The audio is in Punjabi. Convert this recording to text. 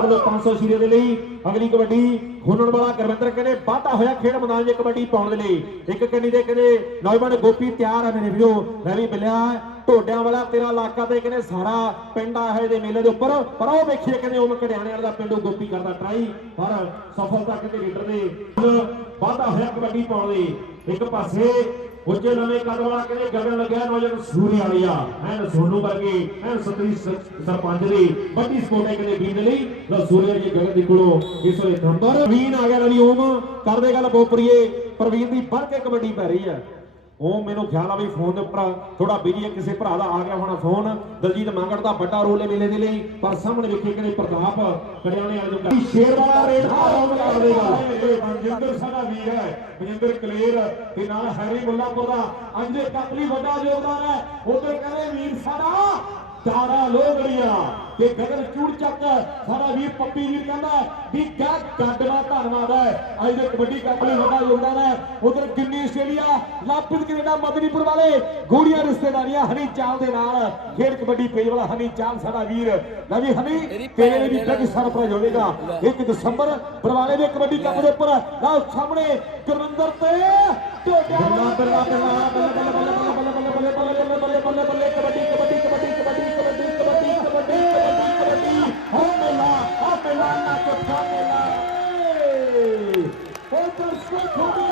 ਵੱਲੋਂ 500 ਸ਼ੀਰੇ ਦੇ ਲਈ ਅਗਲੀ ਕਬੱਡੀ ਖੁੰਨਣ ਵਾਲਾ ਗੁਰਵਿੰਦਰ ਕਹਿੰਦੇ ਵਾਧਾ ਹੋਇਆ ਖੇਡ ਮੈਦਾਨ 'ਚ ਕਬੱਡੀ ਪਾਉਣ ਦੇ ਲਈ। ਇੱਕ ਕੰਨੀ ਦੇ ਕਹਿੰਦੇ, ਨੌਜਵਾਨ ਗੋਪੀ ਤਿਆਰ ਹੈ ਮੇਰੇ ਵੀਰੋ, ਮੈਂ ਵੀ ਮਿਲਿਆ। ਢੋਡਿਆਂ ਵਾਲਾ ਤੇਰਾ ਇਲਾਕਾ ਤੇ ਕਹਿੰਦੇ ਸਾਰਾ ਪਿੰਡ ਆ ਹੈ ਦੇ ਮੇਲੇ ਦੇ ਉੱਪਰ। ਪਰ ਉਹ ਵੇਖੀਏ ਕਹਿੰਦੇ ਉਹ ਕੜਿਆਣੇ ਵਾਲਾ ਦਾ ਪਿੰਡੋਂ ਗੋਪੀ ਕਰਦਾ ਟਰਾਈ। ਪਰ ਸਫਲਤਾ ਕਹਿੰਦੇ ਲੀਡਰ ਦੇ। ਵਾਧਾ ਹੋਇਆ ਕਬੱਡੀ ਪਾਉਣ ਲਈ। ਇੱਕ ਪਾਸੇ उसके लमे कदवा के लिए गगन लगे नौजवान सूर्य आलिया है सोनू करके है सतरी सरपंच दी बत्तीस कोटे के लिए बीन ली लो सूर्य जी गगन दी कोलो इस वे नंबर मीन आ गया रवि ओम कर दे गल बोपरिए प्रवीण दी बढ़ के कबड्डी पै रही है ਉਹ ਮੈਨੂੰ ਖਿਆਲ ਆ ਵੀ ਫੋਨ ਦੇ ਉੱਪਰ ਥੋੜਾ ਬਿਜ਼ੀ ਹੈ ਕਿਸੇ ਭਰਾ ਦਾ ਆ ਗਿਆ ਹੋਣਾ ਫੋਨ ਦਲਜੀਤ ਮੰਗੜ ਦਾ ਵੱਡਾ ਰੋਲ ਹੈ ਮੇਲੇ ਦੇ ਲਈ ਪਰ ਸਾਹਮਣੇ ਵੇਖੇ ਕਹਿੰਦੇ ਪ੍ਰਤਾਪ ਕੜਿਆਣੇ ਵਾਲੇ ਨੂੰ ਸ਼ੇਰ ਵਾਲਾ ਰੇਡ ਆਰੋਪ ਕਰ ਦੇਗਾ ਇਹ ਮਨਜਿੰਦਰ ਸਾਡਾ ਵੀਰ ਹੈ ਮਨਜਿੰਦਰ ਕਲੇਰ ਤੇ ਨਾਲ ਹੈਰੀ ਮੁੱਲਾਪੁਰ ਦਾ। ਅੱਜ ਦੇ ਕੱਪ ਲਈ ਵੱਡਾ ਯੋਗਦਾਨ ਹੈ ਉਧਰ ਕਹਿੰਦੇ ਵੀਰ ਸਾਡਾ ਚਾਰਾ ਲੋਗੜੀਆਂ ਤੇ ਗਗਨ ਚੂੜ ਚੱਕ ਸਾਡਾ ਵੀਰ ਪੱਪੀ ਵੀਰ ਕਹਿੰਦਾ ਵੀ ਗਾ ਗੱਡਵਾ ਧੰਨਵਾਦ ਹੈ ਅੱਜ ਦੇ ਕਬੱਡੀ ਕੱਪ ਲਈ ਵੱਡਾ ਯੋਗਦਾਨ ਹੈ ਉਧਰ ਗਿੰਨੀ ਆਸਟ੍ਰੇਲੀਆ ਲਾਪਿਤ ਕੈਨੇਡਾ ਮਦਨੀਪੁਰ ਵਾਲੇ ਗੋੜੀਆਂ ਰਿਸ਼ਤੇਦਾਰੀਆਂ ਹਨੀ ਚਾਲ ਦੇ ਨਾਲ ਖੇਡ ਕਬੱਡੀ ਪੇਜ ਵਾਲਾ ਹਨੀ ਚਾਲ ਸਾਡਾ ਵੀਰ ਲੈ ਵੀ ਹਨੀ ਤੇਰੇ ਵੀ ਬੜੀ ਸਰਪ੍ਰਾਈਜ਼ ਹੋਵੇਗਾ 1 ਦਸੰਬਰ ਬਰਵਾਲੇ ਦੇ ਕਬੱਡੀ ਕੱਪ ਦੇ ਉੱਪਰ ਲਓ ਸਾਹਮਣੇ ਗੁਰਵਿੰਦਰ ਤੇ ਟੋਟਾ ਬੱਲਾ ਬੱਲਾ ਬੱਲਾ ਬੱਲਾ ਬੱਲਾ ਬੱਲਾ ਬੱਲਾ ਬੱਲਾ ਬੱਲਾ ਬੱਲਾ Thank you.